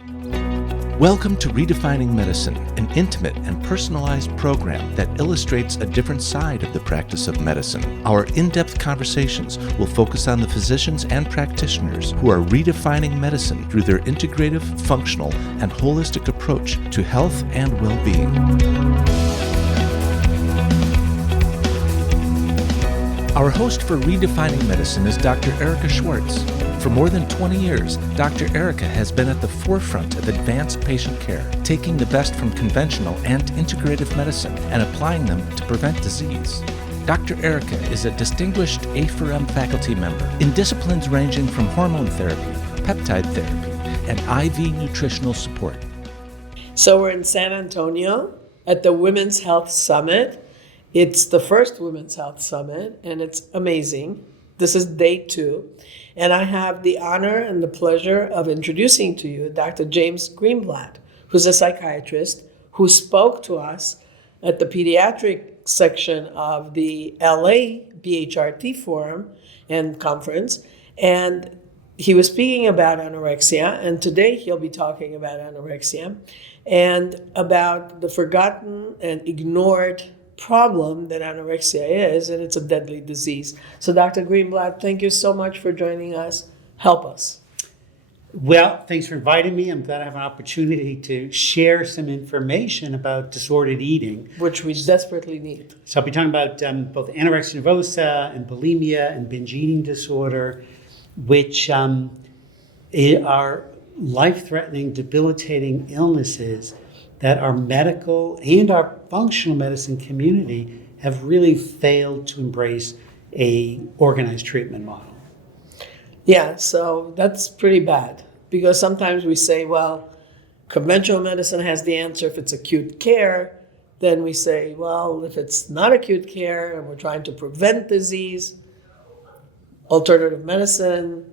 Welcome to Redefining Medicine, an intimate and personalized program that illustrates a different side of the practice of medicine. Our in-depth conversations will focus on the physicians and practitioners who are redefining medicine through their integrative, functional, and holistic approach to health and well-being. Our host for Redefining Medicine is Dr. Erica Schwartz. For more than 20 years, Dr. Erica has been at the forefront of advanced patient care, taking the best from conventional and integrative medicine and applying them to prevent disease. Dr. Erica is a distinguished A4M faculty member in disciplines ranging from hormone therapy, peptide therapy, and IV nutritional support. So we're in San Antonio at the Women's Health Summit. It's the first Women's Health Summit, and it's amazing. This is day 2, and I have the honor and the pleasure of introducing to you Dr. James Greenblatt, who's a psychiatrist who spoke to us at the pediatric section of the LA BHRT Forum and Conference, and he was speaking about anorexia, and today he'll be talking about anorexia and about the forgotten and ignored problem that anorexia is, and it's a deadly disease. So Dr. Greenblatt, thank you so much for joining us. Help us. Well, thanks for inviting me. I'm glad I have an opportunity to share some information about disordered eating, which we desperately need. So I'll be talking about both anorexia nervosa and bulimia and binge eating disorder, which are life-threatening, debilitating illnesses that our medical and our functional medicine community have really failed to embrace a organized treatment model. Yeah, so that's pretty bad, because sometimes we say, well, conventional medicine has the answer if it's acute care. Then we say, well, if it's not acute care and we're trying to prevent disease, alternative medicine,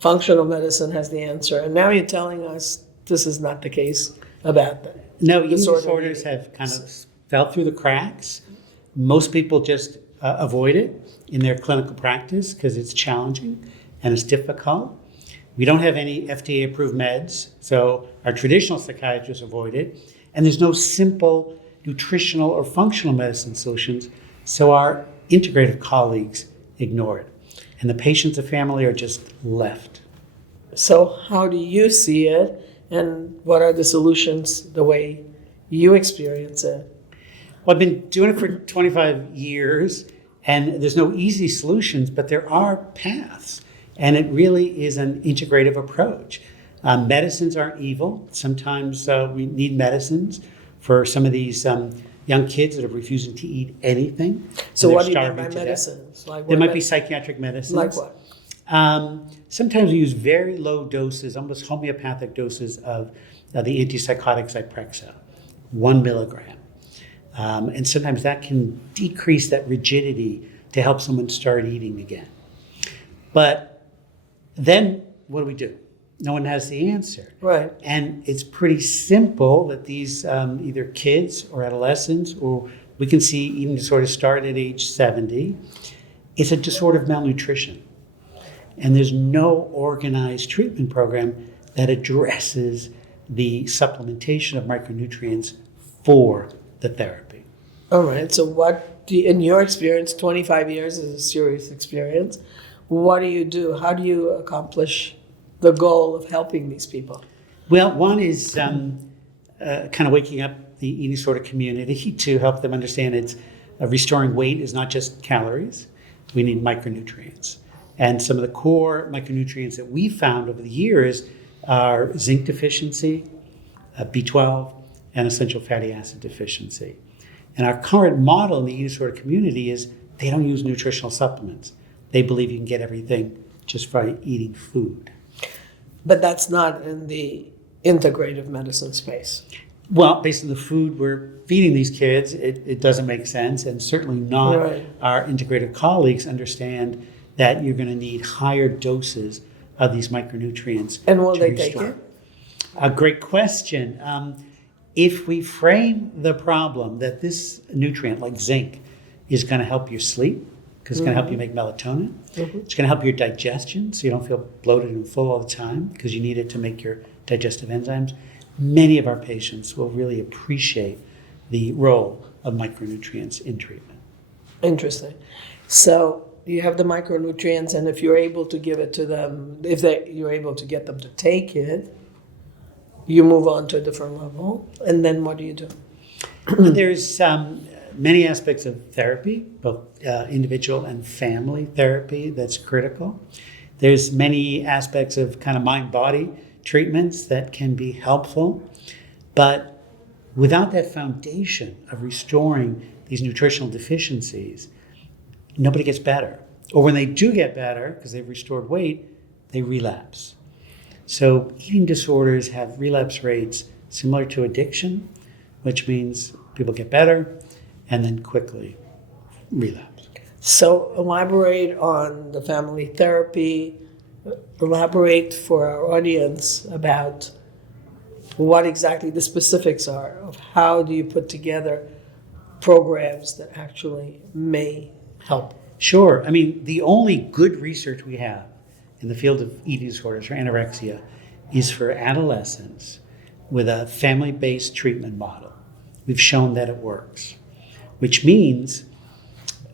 functional medicine has the answer. And now you're telling us this is not the case about that. No, eating disorders have kind of fell through the cracks. Most people just avoid it in their clinical practice because it's challenging and it's difficult. We don't have any FDA-approved meds, so our traditional psychiatrists avoid it. And there's no simple nutritional or functional medicine solutions, so our integrative colleagues ignore it. And the patients and family are just left. So how do you see it? And what are the solutions the way you experience it? Well, I've been doing it for 25 years, and there's no easy solutions, but there are paths. And it really is an integrative approach. Medicines aren't evil. Sometimes we need medicines for some of these young kids that are refusing to eat anything. So what do you mean by medicines? There might be psychiatric medicines. Like what? Sometimes we use very low doses, almost homeopathic doses of the antipsychotic Zyprexa, 1 milligram. And sometimes that can decrease that rigidity to help someone start eating again. But then what do? No one has the answer. Right. And it's pretty simple that these either kids or adolescents, or we can see eating disorders start at age 70. It's a disorder of malnutrition. And there's no organized treatment program that addresses the supplementation of micronutrients for the therapy. All right. So in your experience, 25 years is a serious experience. What do you do? How do you accomplish the goal of helping these people? Well, one is kind of waking up the eating disorder community to help them understand it's restoring weight is not just calories. We need micronutrients. And some of the core micronutrients that we found over the years are zinc deficiency, B12, and essential fatty acid deficiency. And our current model in the eating disorder community is they don't use nutritional supplements. They believe you can get everything just by eating food. But that's not in the integrative medicine space. Well, based on the food we're feeding these kids, it doesn't make sense, and certainly not Right. Our integrative colleagues understand that you're going to need higher doses of these micronutrients. And will to they restore. take it? A great question. If we frame the problem that this nutrient, like zinc, is going to help your sleep, because it's going to help you make melatonin. It's going to help your digestion so you don't feel bloated and full all the time because you need it to make your digestive enzymes. Many of our patients will really appreciate the role of micronutrients in treatment. Interesting. So you have the micronutrients, and if you're able to give it to them, you're able to get them to take it, you move on to a different level. And then what do you do? There's many aspects of therapy, both individual and family therapy, that's critical. There's many aspects of kind of mind-body treatments that can be helpful. But without that foundation of restoring these nutritional deficiencies, nobody gets better. Or when they do get better, because they've restored weight, they relapse. So eating disorders have relapse rates similar to addiction, which means people get better and then quickly relapse. So elaborate on the family therapy, elaborate for our audience about what exactly the specifics are of how do you put together programs that actually may help. Sure. I mean, the only good research we have in the field of eating disorders or anorexia is for adolescents with a family-based treatment model. We've shown that it works, which means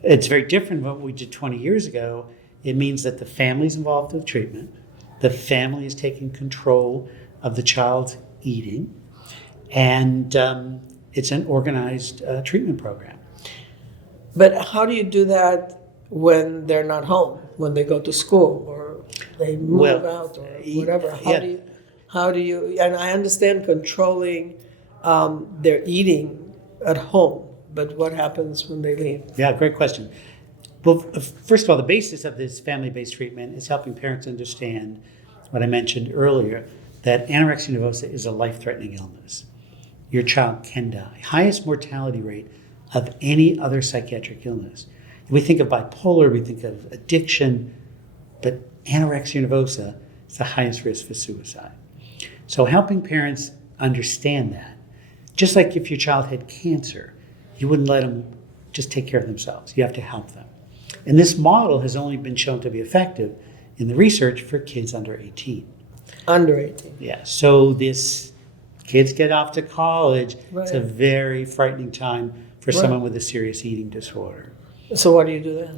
it's very different from what we did 20 years ago. It means that the family's involved with treatment, the family is taking control of the child's eating, and it's an organized treatment program. But how do you do that when they're not home, when they go to school or they move out or whatever? How do you, and I understand controlling their eating at home, but what happens when they leave? Yeah, great question. Well, first of all, the basis of this family-based treatment is helping parents understand what I mentioned earlier, that anorexia nervosa is a life-threatening illness. Your child can die. Highest mortality rate of any other psychiatric illness. We think of bipolar, we think of addiction, but anorexia nervosa is the highest risk for suicide. So helping parents understand that, just like if your child had cancer, you wouldn't let them just take care of themselves. You have to help them. And this model has only been shown to be effective in the research for kids under 18. Under 18. Yeah, so this kids get off to college. Right. It's a very frightening time for someone with a serious eating disorder. So what do you do then?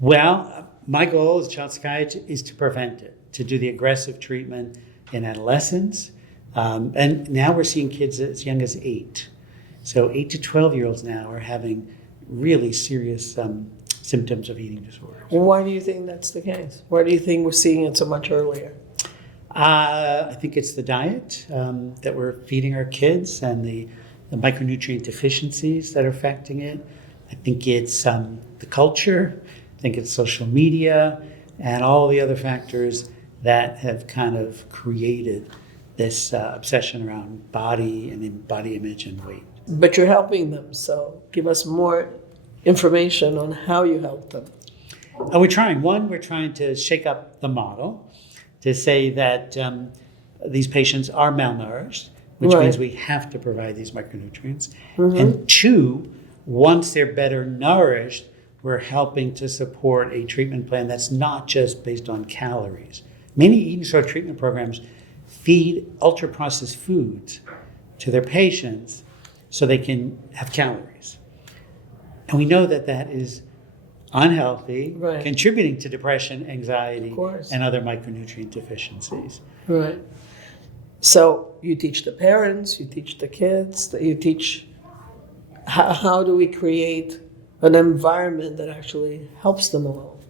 Well, my goal as a child psychiatrist is to prevent it, to do the aggressive treatment in adolescents. And now we're seeing kids as young as 8. So 8 to 12-year-olds now are having really serious symptoms of eating disorders. Why do you think that's the case? Why do you think we're seeing it so much earlier? I think it's the diet that we're feeding our kids and the micronutrient deficiencies that are affecting it. I think it's the culture. I think it's social media and all the other factors that have kind of created this obsession around body and body image and weight. But you're helping them, so give us more information on how you help them. We're trying. One, we're trying to shake up the model to say that these patients are malnourished, which means we have to provide these micronutrients. And 2, once they're better nourished, we're helping to support a treatment plan that's not just based on calories. Many eating disorder treatment programs feed ultra-processed foods to their patients so they can have calories. And we know that that is unhealthy, contributing to depression, anxiety, and other micronutrient deficiencies. Right. So you teach the parents, you teach the kids, you teach how do we create an environment that actually helps them along?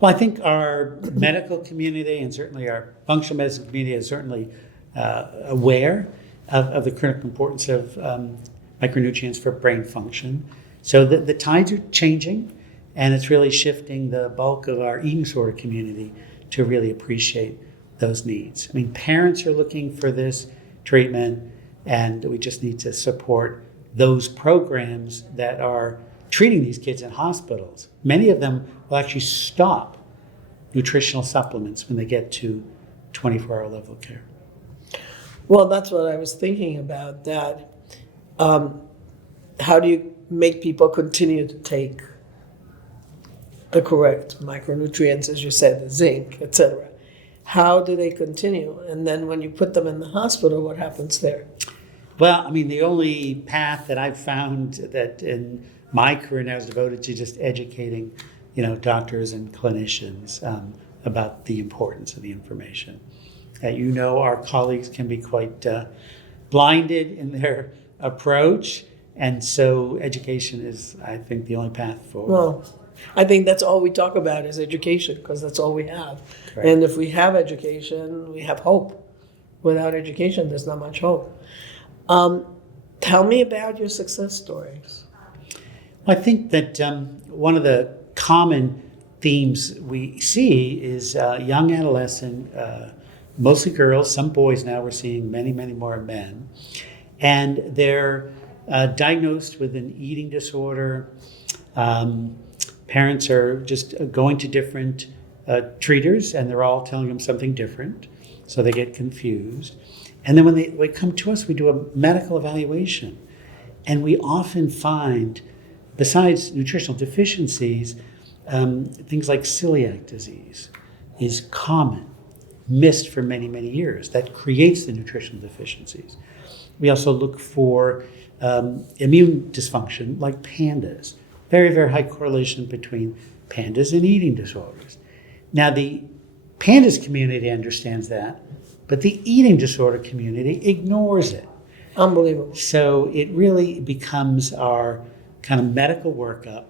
Well, I think our medical community and certainly our functional medicine community is certainly aware of the critical importance of micronutrients for brain function. So the tides are changing, and it's really shifting the bulk of our eating disorder community to really appreciate those needs. I mean, parents are looking for this treatment, and we just need to support those programs that are treating these kids in hospitals. Many of them will actually stop nutritional supplements when they get to 24-hour level of care. Well, that's what I was thinking about, that how do you make people continue to take the correct micronutrients, as you said, the zinc, etc., how do they continue? And then when you put them in the hospital, what happens there? Well, I mean, the only path that I've found that in my career now is devoted to just educating, doctors and clinicians about the importance of the information. Our colleagues can be quite blinded in their approach, and so education is, I think, the only path forward. Well, I think that's all we talk about is education, because that's all we have. Correct. And if we have education, we have hope. Without education, there's not much hope. Tell me about your success stories. I think that one of the common themes we see is young adolescent, mostly girls, some boys now, we're seeing many, many more men, and they're diagnosed with an eating disorder. Parents are just going to different treaters, and they're all telling them something different, so they get confused. And then when they come to us, we do a medical evaluation, and we often find, besides nutritional deficiencies, things like celiac disease is common, missed for many, many years. That creates the nutritional deficiencies. We also look for immune dysfunction, like PANDAS. Very, very high correlation between PANDAS and eating disorders. Now, the PANDAS community understands that, but the eating disorder community ignores it. Unbelievable. So it really becomes our kind of medical workup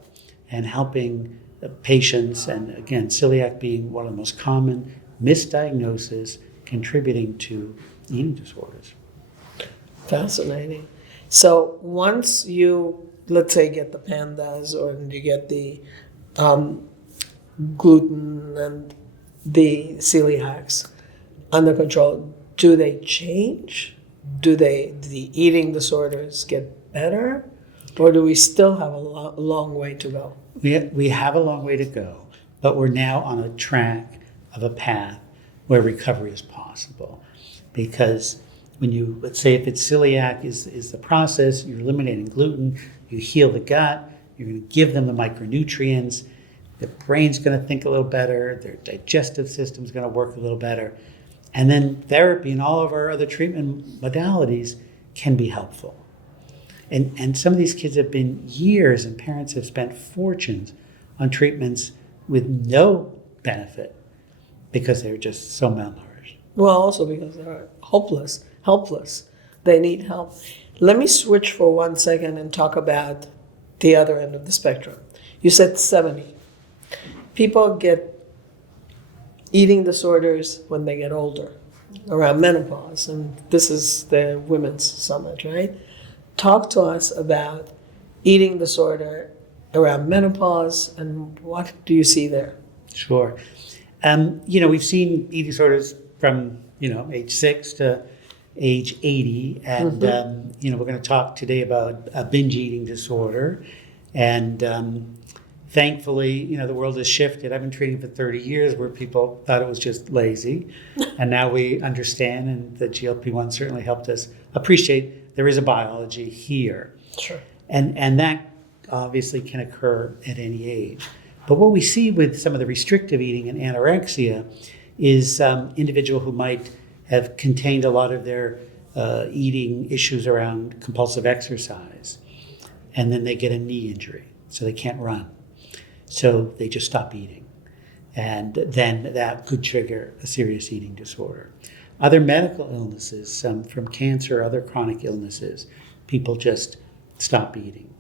and helping patients, and again, celiac being one of the most common misdiagnoses contributing to eating disorders. Fascinating. So once you, let's say, get the PANDAS, or you get the gluten and the celiacs under control, do they change? Do the eating disorders get better? Or do we still have a long way to go? We have a long way to go, but we're now on a track of a path where recovery is possible. Because when you, let's say if it's celiac is the process, you're eliminating gluten, you heal the gut, you're going to give them the micronutrients, the brain's going to think a little better, their digestive system's going to work a little better, and then therapy and all of our other treatment modalities can be helpful. And some of these kids have been years, and parents have spent fortunes on treatments with no benefit because they're just so malnourished. Well, also because they're helpless. They need help. Let me switch for 1 second and talk about the other end of the spectrum. You said 70. People get eating disorders when they get older, around menopause, and this is the Women's Summit, right? Talk to us about eating disorder around menopause, and what do you see there? Sure. We've seen eating disorders from, age 6 to age 80. And, we're going to talk today about a binge eating disorder. And thankfully, the world has shifted. I've been treating for 30 years where people thought it was just lazy. And now we understand, and the GLP-1 certainly helped us appreciate there is a biology here. Sure. And that obviously can occur at any age. But what we see with some of the restrictive eating and anorexia is individual who might have contained a lot of their eating issues around compulsive exercise, and then they get a knee injury, so they can't run. So they just stop eating. And then that could trigger a serious eating disorder. Other medical illnesses, from cancer, other chronic illnesses, people just stop eating.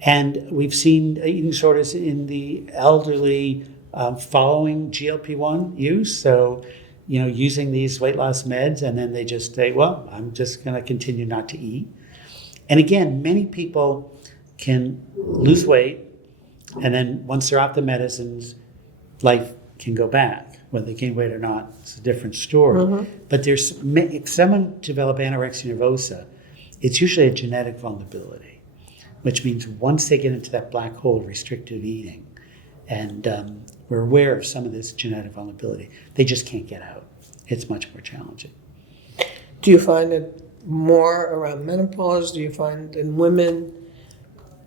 And we've seen eating disorders in the elderly following GLP-1 use. So, using these weight loss meds, and then they just say, well, I'm just going to continue not to eat. And again, many people can lose weight, and then once they're off the medicines, life can go back. Whether they gain weight or not, it's a different story. Mm-hmm. But if someone develops anorexia nervosa, it's usually a genetic vulnerability, which means once they get into that black hole of restrictive eating, and we're aware of some of this genetic vulnerability, they just can't get out. It's much more challenging. Do you find it more around menopause? Do you find in women?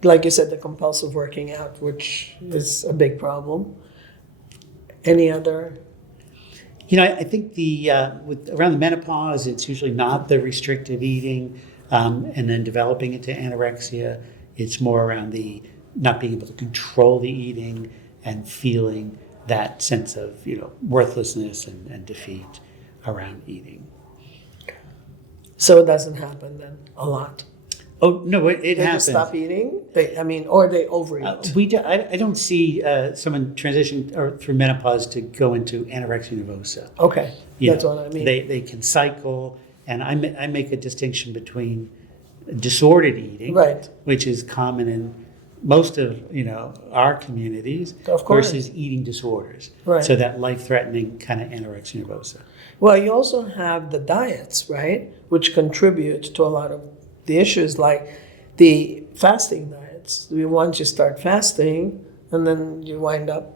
like you said, the compulsive working out, which is a big problem. Any other? I think around the menopause, it's usually not the restrictive eating, and then developing into anorexia. It's more around the not being able to control the eating and feeling that sense of worthlessness and defeat around eating. So it doesn't happen then a lot. Oh no, it They happens. just stop eating. Or they overeat. I don't see someone transition or through menopause to go into anorexia nervosa. Okay, that's What I mean. They can cycle, and I make a distinction between disordered eating, Right. which is common in most of our communities, Of course. versus eating disorders. Right. So that life-threatening kind of anorexia nervosa. Well, you also have the diets, right, which contribute to a lot of the issues, like the fasting diets. Once you start fasting, and then you wind up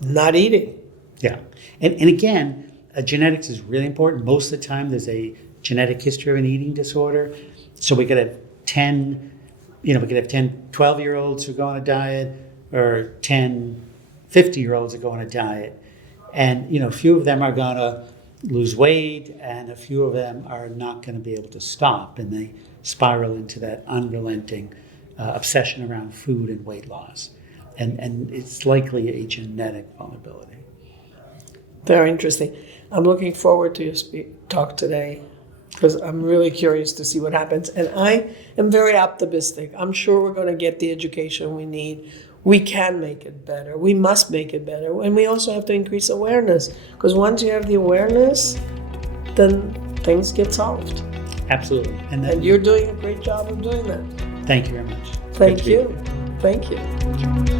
not eating. Yeah, and again, genetics is really important. Most of the time, there's a genetic history of an eating disorder. So we could have 10, 12-year-olds who go on a diet, or 10, 50-year-olds that go on a diet. And, a few of them are going to lose weight, and a few of them are not going to be able to stop. And they spiral into that unrelenting obsession around food and weight loss. And it's likely a genetic vulnerability. Very interesting. I'm looking forward to your talk today, because I'm really curious to see what happens. And I am very optimistic. I'm sure we're going to get the education we need. We can make it better. We must make it better. And we also have to increase awareness, because once you have the awareness, then things get solved. Absolutely. And you're doing a great job of doing that. Thank you very much. Thank you. Thank you.